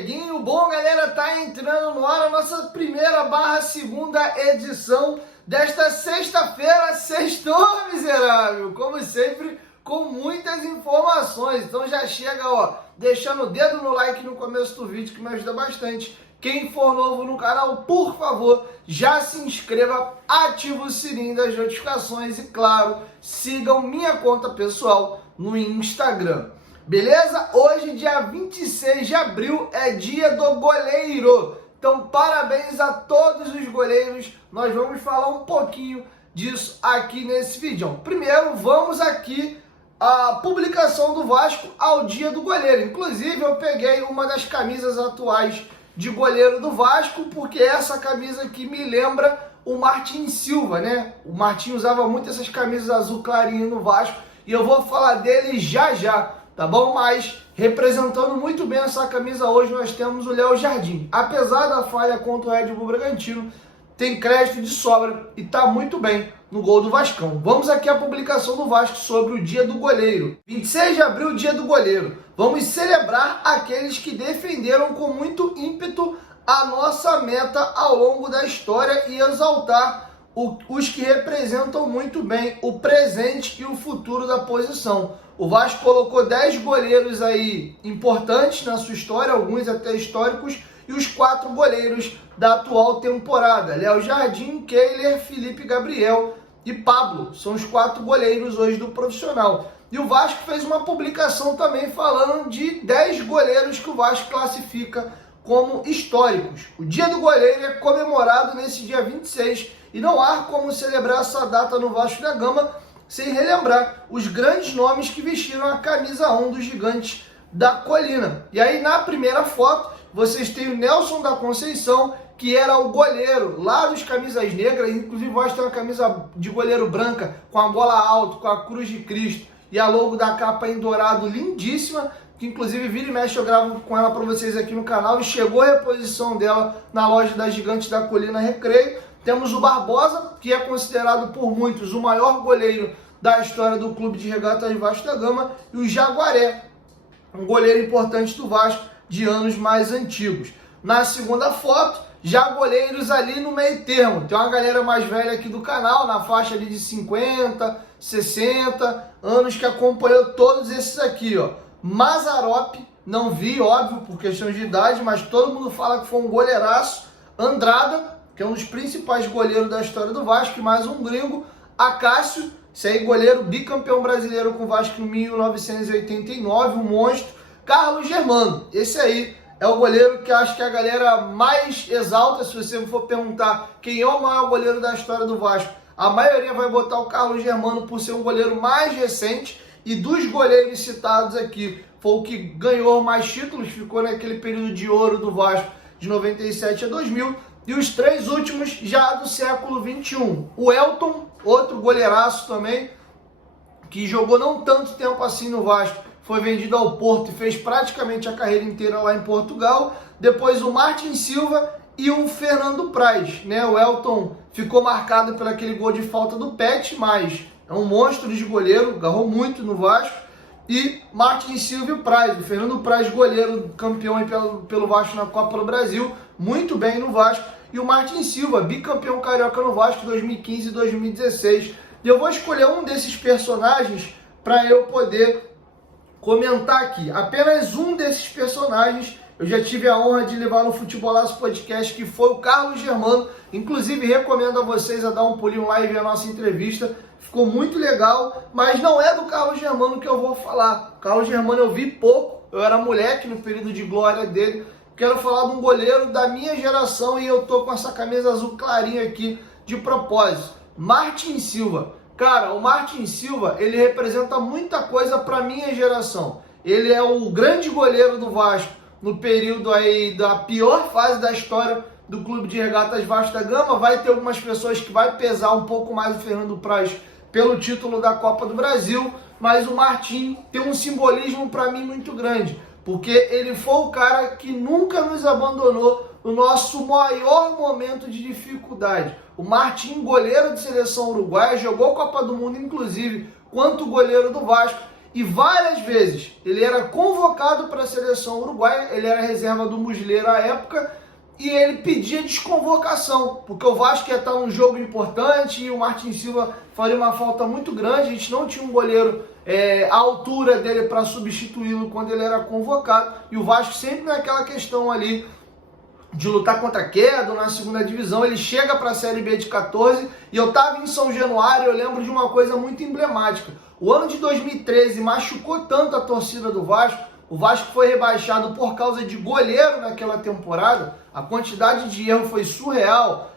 Neguinho, bom galera, tá entrando no ar a nossa primeira / segunda edição desta sexta-feira, sextou, miserável, como sempre, com muitas informações, então já chega, ó, deixando o dedo no like no começo do vídeo que me ajuda bastante. Quem for novo no canal, por favor, já se inscreva, ativa o sininho das notificações e, claro, sigam minha conta pessoal no Instagram. Beleza? Hoje, dia 26 de abril, é dia do goleiro. Então, parabéns a todos os goleiros. Nós vamos falar um pouquinho disso aqui nesse vídeo. Primeiro, vamos aqui a publicação do Vasco ao dia do goleiro. Inclusive, eu peguei uma das camisas atuais de goleiro do Vasco, porque essa camisa aqui me lembra o Martin Silva, né? O Martin usava muito essas camisas azul clarinho no Vasco e eu vou falar dele já já, tá bom? Mas representando muito bem essa camisa hoje nós temos o Léo Jardim. Apesar da falha contra o Red Bull Bragantino, tem crédito de sobra e tá muito bem no gol do Vascão. Vamos aqui à publicação do Vasco sobre o dia do goleiro. 26 de abril, dia do goleiro. Vamos celebrar aqueles que defenderam com muito ímpeto a nossa meta ao longo da história e exaltar os que representam muito bem o presente e o futuro da posição. O Vasco colocou 10 goleiros aí importantes na sua história, alguns até históricos, e os 4 goleiros da atual temporada. Léo Jardim, Kehler, Felipe Gabriel e Pablo. São os 4 goleiros hoje do profissional. E o Vasco fez uma publicação também falando de 10 goleiros que o Vasco classifica como históricos. O dia do goleiro é comemorado nesse dia 26 e não há como celebrar essa data no Vasco da Gama sem relembrar os grandes nomes que vestiram a camisa 1 dos Gigantes da Colina. E aí na primeira foto vocês têm o Nelson da Conceição, que era o goleiro lá dos camisas negras, inclusive o Vasco tem uma camisa de goleiro branca com a bola alta, com a cruz de Cristo e a logo da capa em dourado lindíssima, que inclusive vira e mexe eu gravo com ela para vocês aqui no canal, e chegou a reposição dela na loja da Gigantes da Colina Recreio. Temos o Barbosa, que é considerado por muitos o maior goleiro da história do Clube de Regatas Vasco da Gama, e o Jaguaré, um goleiro importante do Vasco de anos mais antigos. Na segunda foto, já goleiros ali no meio termo. Tem uma galera mais velha aqui do canal, na faixa ali de 50, 60 anos, que acompanhou todos esses aqui, ó. Mazzaropi, não vi, óbvio, por questão de idade, mas todo mundo fala que foi um goleiraço. Andrada, que é um dos principais goleiros da história do Vasco, e mais um gringo. Acácio, esse aí goleiro bicampeão brasileiro com o Vasco em 1989, um monstro. Carlos Germano, esse aí é o goleiro que acho que a galera mais exalta. Se você for perguntar quem é o maior goleiro da história do Vasco, a maioria vai botar o Carlos Germano por ser um goleiro mais recente, e dos goleiros citados aqui, foi o que ganhou mais títulos, ficou naquele período de ouro do Vasco de 97 a 2000, e os 3 últimos já do século 21. O Elton, outro goleiraço também, que jogou não tanto tempo assim no Vasco, foi vendido ao Porto e fez praticamente a carreira inteira lá em Portugal. Depois o Martin Silva e o Fernando Praz, né? O Elton ficou marcado por aquele gol de falta do Pet, mas é um monstro de goleiro, agarrou muito no Vasco. E Martin Silva e o Praz. O Fernando Praz, goleiro campeão aí pelo Vasco na Copa do Brasil, muito bem no Vasco. E o Martin Silva, bicampeão carioca no Vasco 2015 e 2016. E eu vou escolher um desses personagens para eu poder comentar aqui. Apenas um desses personagens eu já tive a honra de levar no Futebolaço Podcast, que foi o Carlos Germano. Inclusive recomendo a vocês a dar um pulinho lá e ver a nossa entrevista. Ficou muito legal, mas não é do Carlos Germano que eu vou falar. O Carlos Germano eu vi pouco, eu era moleque no período de glória dele. Quero falar de um goleiro da minha geração e eu tô com essa camisa azul clarinha aqui de propósito. Martin Silva. Cara, o Martin Silva, ele representa muita coisa para minha geração. Ele é o grande goleiro do Vasco no período aí da pior fase da história do Clube de Regatas Vasco da Gama. Vai ter algumas pessoas que vai pesar um pouco mais o Fernando Praz pelo título da Copa do Brasil, mas o Martin tem um simbolismo para mim muito grande, porque ele foi o cara que nunca nos abandonou no nosso maior momento de dificuldade. O Martin, goleiro de seleção uruguaia, jogou Copa do Mundo, inclusive, quanto goleiro do Vasco, e várias vezes ele era convocado para a seleção uruguaia, ele era reserva do Muslera à época, e ele pedia desconvocação, porque o Vasco ia estar num jogo importante e o Martin Silva faria uma falta muito grande, a gente não tinha um goleiro à altura dele para substituí-lo quando ele era convocado, e o Vasco sempre naquela questão ali de lutar contra a queda na segunda divisão. Ele chega para a Série B de 14 e eu estava em São Januário. Eu lembro de uma coisa muito emblemática. O ano de 2013 machucou tanto a torcida do Vasco. O Vasco foi rebaixado por causa de goleiro naquela temporada. A quantidade de erro foi surreal.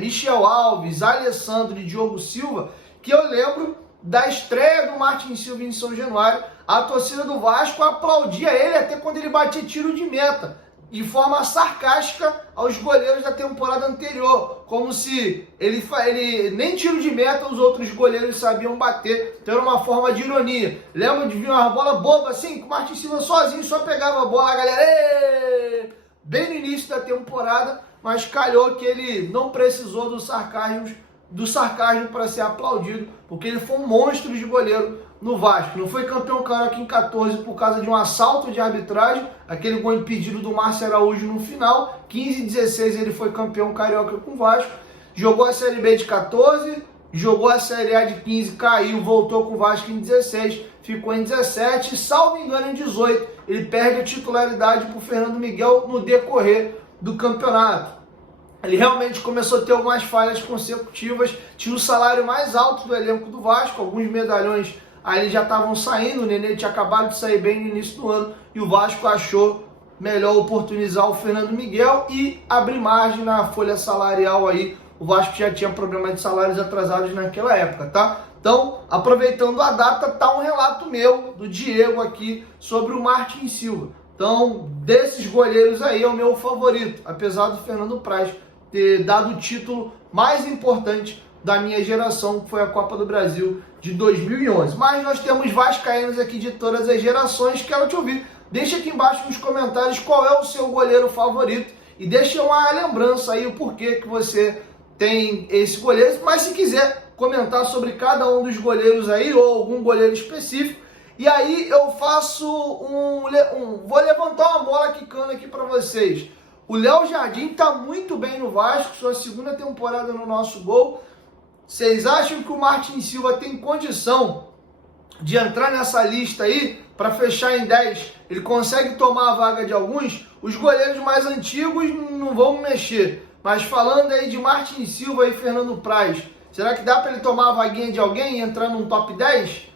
Michel Alves, Alessandro e Diogo Silva, que eu lembro da estreia do Martin Silva em São Januário. A torcida do Vasco aplaudia ele até quando ele batia tiro de meta, de forma sarcástica aos goleiros da temporada anterior, como se ele nem tiro de meta os outros goleiros sabiam bater, então era uma forma de ironia. Lembra de vir uma bola boba assim, que o Martin Silva sozinho só pegava a bola, a galera, bem no início da temporada, mas calhou que ele não precisou do sarcasmo para ser aplaudido, porque ele foi um monstro de goleiro no Vasco. Não foi campeão carioca em 14 por causa de um assalto de arbitragem, aquele gol impedido do Márcio Araújo no final. 15 e 16 ele foi campeão carioca com o Vasco. Jogou a Série B de 14, jogou a Série A de 15, caiu, voltou com o Vasco em 16, ficou em 17, e, salvo engano, em 18 ele perde a titularidade para o Fernando Miguel no decorrer do campeonato. Ele realmente começou a ter algumas falhas consecutivas, tinha o salário mais alto do elenco do Vasco, alguns medalhões aí já estavam saindo, o Nenê tinha acabado de sair bem no início do ano, e o Vasco achou melhor oportunizar o Fernando Miguel e abrir margem na folha salarial aí. O Vasco já tinha problema de salários atrasados naquela época, tá? Então, aproveitando a data, tá um relato meu, do Diego aqui, sobre o Martin Silva. Então, desses goleiros aí, é o meu favorito, apesar do Fernando Praz ter dado o título mais importante da minha geração, que foi a Copa do Brasil de 2011. Mas nós temos vascaínos aqui de todas as gerações, quero te ouvir. Deixa aqui embaixo nos comentários qual é o seu goleiro favorito e deixa uma lembrança aí o porquê que você tem esse goleiro. Mas se quiser comentar sobre cada um dos goleiros aí ou algum goleiro específico, e aí eu faço vou levantar uma bola quicando aqui para vocês. O Léo Jardim tá muito bem no Vasco, sua segunda temporada no nosso gol. Vocês acham que o Martin Silva tem condição de entrar nessa lista aí para fechar em 10? Ele consegue tomar a vaga de alguns? Os goleiros mais antigos não vão mexer. Mas falando aí de Martin Silva e Fernando Praz, será que dá para ele tomar a vaguinha de alguém e entrar num top 10?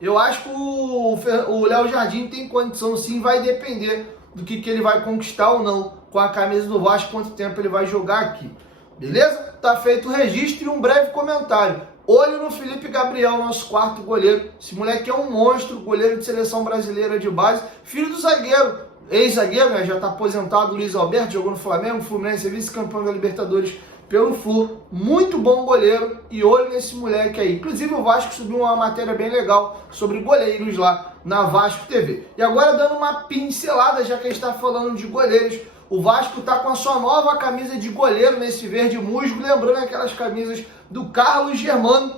Eu acho que o Léo Jardim tem condição sim, vai depender do que ele vai conquistar ou não com a camisa do Vasco, quanto tempo ele vai jogar aqui. Beleza? Tá feito o registro e um breve comentário. Olho no Felipe Gabriel, nosso quarto goleiro. Esse moleque é um monstro, goleiro de seleção brasileira de base, filho do zagueiro, ex-zagueiro, né? Já tá aposentado, Luiz Alberto, jogou no Flamengo, Fluminense, vice-campeão da Libertadores pelo Flu. Muito bom goleiro e olho nesse moleque aí. Inclusive o Vasco subiu uma matéria bem legal sobre goleiros lá na Vasco TV. E agora dando uma pincelada, já que a gente está falando de goleiros, o Vasco está com a sua nova camisa de goleiro nesse verde musgo, lembrando aquelas camisas do Carlos Germano.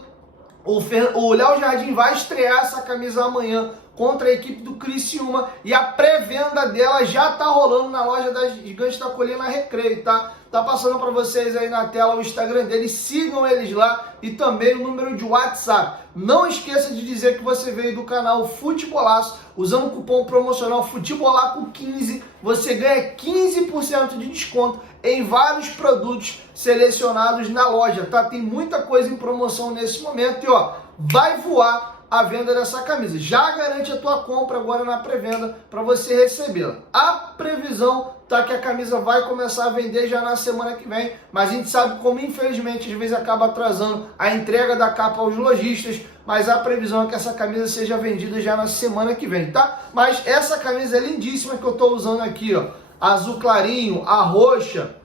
O Léo Jardim vai estrear essa camisa amanhã contra a equipe do Criciúma e a pré-venda dela já tá rolando na loja das Gigantes da Colina Recreio, tá? Tá passando para vocês aí na tela o Instagram deles, sigam eles lá e também o número de WhatsApp. Não esqueça de dizer que você veio do canal Futebolaço, usando o cupom promocional Futebolaco15, você ganha 15% de desconto em vários produtos selecionados na loja, tá? Tem muita coisa em promoção nesse momento e ó, vai voar a venda dessa camisa. Já garante a tua compra agora na pré-venda para você recebê-la. A previsão tá que a camisa vai começar a vender já na semana que vem, mas a gente sabe como infelizmente às vezes acaba atrasando a entrega da capa aos lojistas, mas a previsão é que essa camisa seja vendida já na semana que vem, tá? Mas essa camisa é lindíssima que eu tô usando aqui, ó, azul clarinho, a roxa,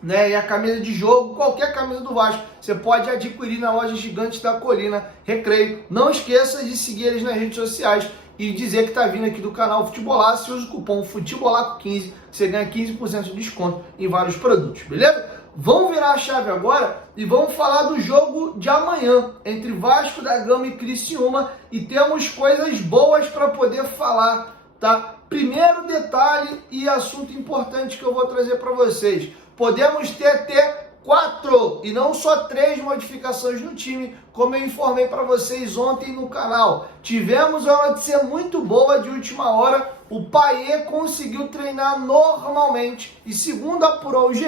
né, e a camisa de jogo, qualquer camisa do Vasco, você pode adquirir na loja Gigantes da Colina Recreio. Não esqueça de seguir eles nas redes sociais e dizer que tá vindo aqui do canal Futebolaço. Se usa o cupom Futebolaco15, você ganha 15% de desconto em vários produtos, beleza? vamos virar a chave agora e vamos falar do jogo de amanhã entre Vasco da Gama e Criciúma, e temos coisas boas para poder falar, tá? Primeiro detalhe e assunto importante que eu vou trazer para vocês: podemos ter até 4 e não só 3 modificações no time, como eu informei para vocês ontem no canal. Tivemos uma notícia muito boa de última hora: o Payet conseguiu treinar normalmente e, segundo apurou o GE,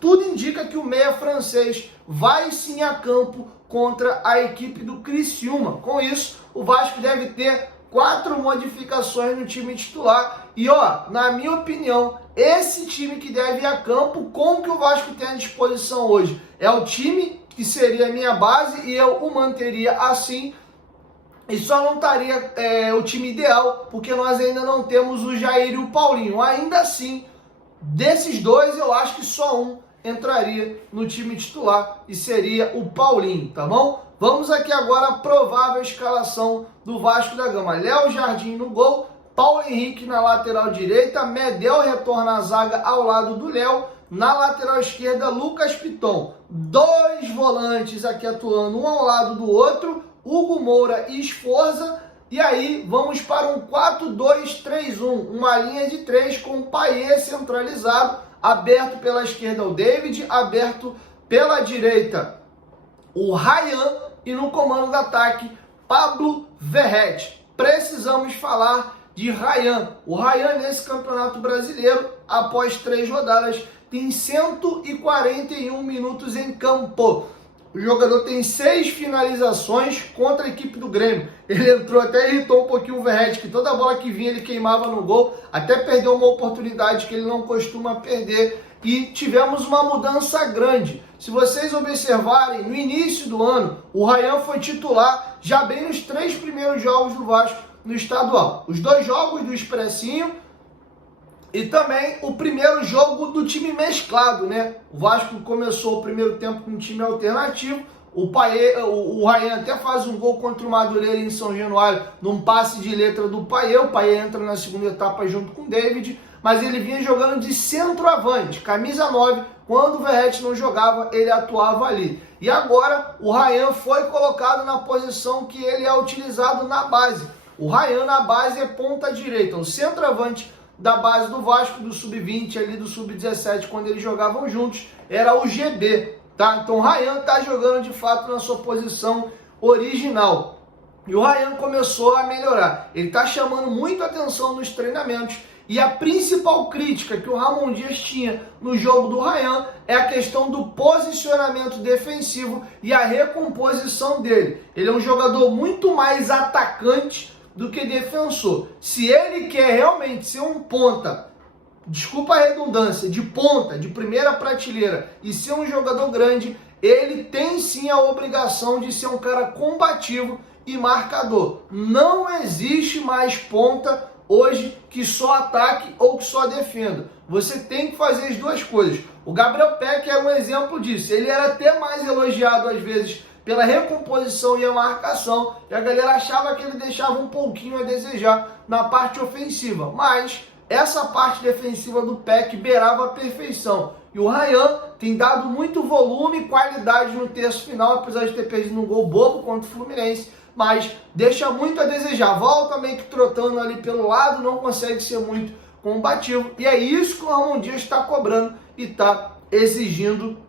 tudo indica que o meia francês vai sim a campo contra a equipe do Criciúma. Com isso, o Vasco deve ter 4 modificações no time titular. E na minha opinião, esse time que deve ir a campo com o que o Vasco tem à disposição hoje é o time que seria a minha base, e eu o manteria assim. E só não estaria o time ideal, porque nós ainda não temos o Jair e o Paulinho. Ainda assim, desses dois, eu acho que só um entraria no time titular, e seria o Paulinho, tá bom? Vamos aqui agora a provável escalação do Vasco da Gama. Léo Jardim no gol, Paulo Henrique na lateral direita, Medel retorna à zaga ao lado do Léo, na lateral esquerda, Lucas Piton. 2 volantes aqui atuando, um ao lado do outro, Hugo Moura e Sforza. E aí vamos para um 4-2-3-1, uma linha de 3 com o Payet centralizado, aberto pela esquerda o David, aberto pela direita o Ryan, e no comando do ataque Pablo Verrete. Precisamos falar de Ryan. O Ryan, nesse Campeonato Brasileiro, após 3 rodadas, tem 141 minutos em campo. O jogador tem 6 finalizações contra a equipe do Grêmio. Ele entrou, até irritou um pouquinho o Verrete, que toda bola que vinha ele queimava no gol, até perdeu uma oportunidade que ele não costuma perder. E tivemos uma mudança grande. Se vocês observarem, no início do ano, o Ryan foi titular já bem nos 3 primeiros jogos do Vasco no estadual. Os 2 jogos do Expressinho e também o primeiro jogo do time mesclado, né? O Vasco começou o primeiro tempo com um time alternativo. O Ryan até faz um gol contra o Madureira em São Januário, num passe de letra do Payet. O Payet entra na segunda etapa junto com o David, mas ele vinha jogando de centroavante, camisa 9. Quando o Verrete não jogava, ele atuava ali. E agora o Ryan foi colocado na posição que ele é utilizado na base. O Ryan na base é ponta direita, o centroavante da base do Vasco, do Sub-20, ali do Sub-17, quando eles jogavam juntos, era o GB, tá? Então o Ryan tá jogando de fato na sua posição original. E o Ryan começou a melhorar. Ele tá chamando muito atenção nos treinamentos. E a principal crítica que o Ramon Dias tinha no jogo do Ryan é a questão do posicionamento defensivo e a recomposição dele. Ele é um jogador muito mais atacante do que defensor. Se ele quer realmente ser um ponta, desculpa a redundância, de ponta, de primeira prateleira, e ser um jogador grande, ele tem sim a obrigação de ser um cara combativo e marcador. Não existe mais ponta hoje que só ataque ou que só defenda. Você tem que fazer as duas coisas. O Gabriel Peck é um exemplo disso. Ele era até mais elogiado às vezes pela recomposição e a marcação, e a galera achava que ele deixava um pouquinho a desejar na parte ofensiva, mas essa parte defensiva do Peck beirava a perfeição. E o Ryan tem dado muito volume e qualidade no terço final, apesar de ter perdido um gol bobo contra o Fluminense, mas deixa muito a desejar. Volta meio que trotando ali pelo lado, não consegue ser muito combativo. E é isso que o Ramon Dias está cobrando e está exigindo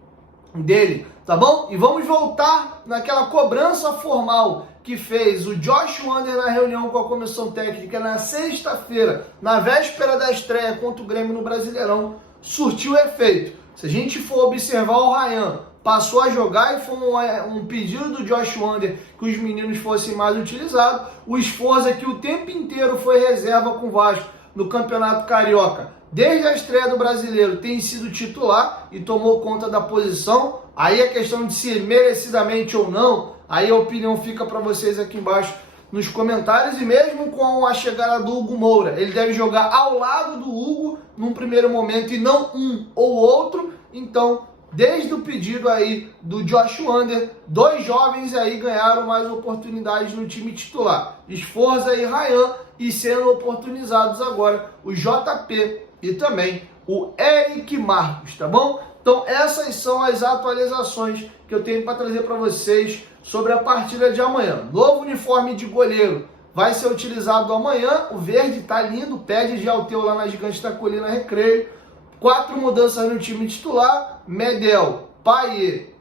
dele, tá bom? E vamos voltar naquela cobrança formal que fez o Josh Wander na reunião com a comissão técnica na sexta-feira, na véspera da estreia contra o Grêmio no Brasileirão. Surtiu efeito. Se a gente for observar, o Ryan passou a jogar e foi um pedido do Josh Wander que os meninos fossem mais utilizados. O Sforza, que o tempo inteiro foi reserva com o Vasco no Campeonato Carioca, desde a estreia do Brasileiro, tem sido titular e tomou conta da posição. Aí a questão de se merecidamente ou não, aí a opinião fica para vocês aqui embaixo nos comentários. E mesmo com a chegada do Hugo Moura, ele deve jogar ao lado do Hugo num primeiro momento e não um ou outro. Então, desde o pedido aí do Josh Wander, 2 jovens aí ganharam mais oportunidades no time titular, Sforza e Ryan, e sendo oportunizados agora o JP e também o Eric Marcos, tá bom? Então essas são as atualizações que eu tenho para trazer para vocês sobre a partida de amanhã. Novo uniforme de goleiro vai ser utilizado amanhã, o verde tá lindo, pede de Alteu lá na Gigante da Colina Recreio. 4 mudanças no time titular: Medel, Payet,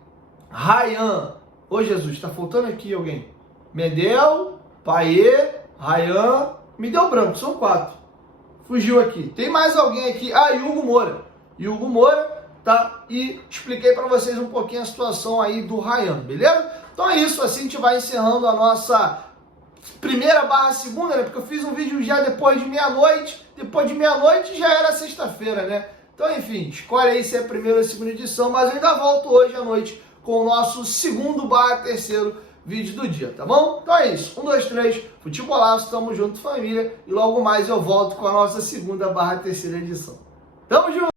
Ryan. Ô Jesus, tá faltando aqui alguém. Medel, Payet, Ryan, me deu branco, são 4. Fugiu aqui. Tem mais alguém aqui? Ah, e Hugo Moura. E Hugo Moura, tá? E expliquei para vocês um pouquinho a situação aí do Ryan, beleza? Então é isso, assim a gente vai encerrando a nossa primeira/segunda, né? Porque eu fiz um vídeo já depois de meia-noite. Depois de meia-noite já era sexta-feira, né? Então, enfim, escolhe aí se é a primeira ou a segunda edição, mas eu ainda volto hoje à noite com o nosso segundo/terceiro vídeo do dia, tá bom? Então é isso. 1, 2, 3, futebolaço, tamo junto, família. E logo mais eu volto com a nossa segunda/terceira edição. Tamo junto!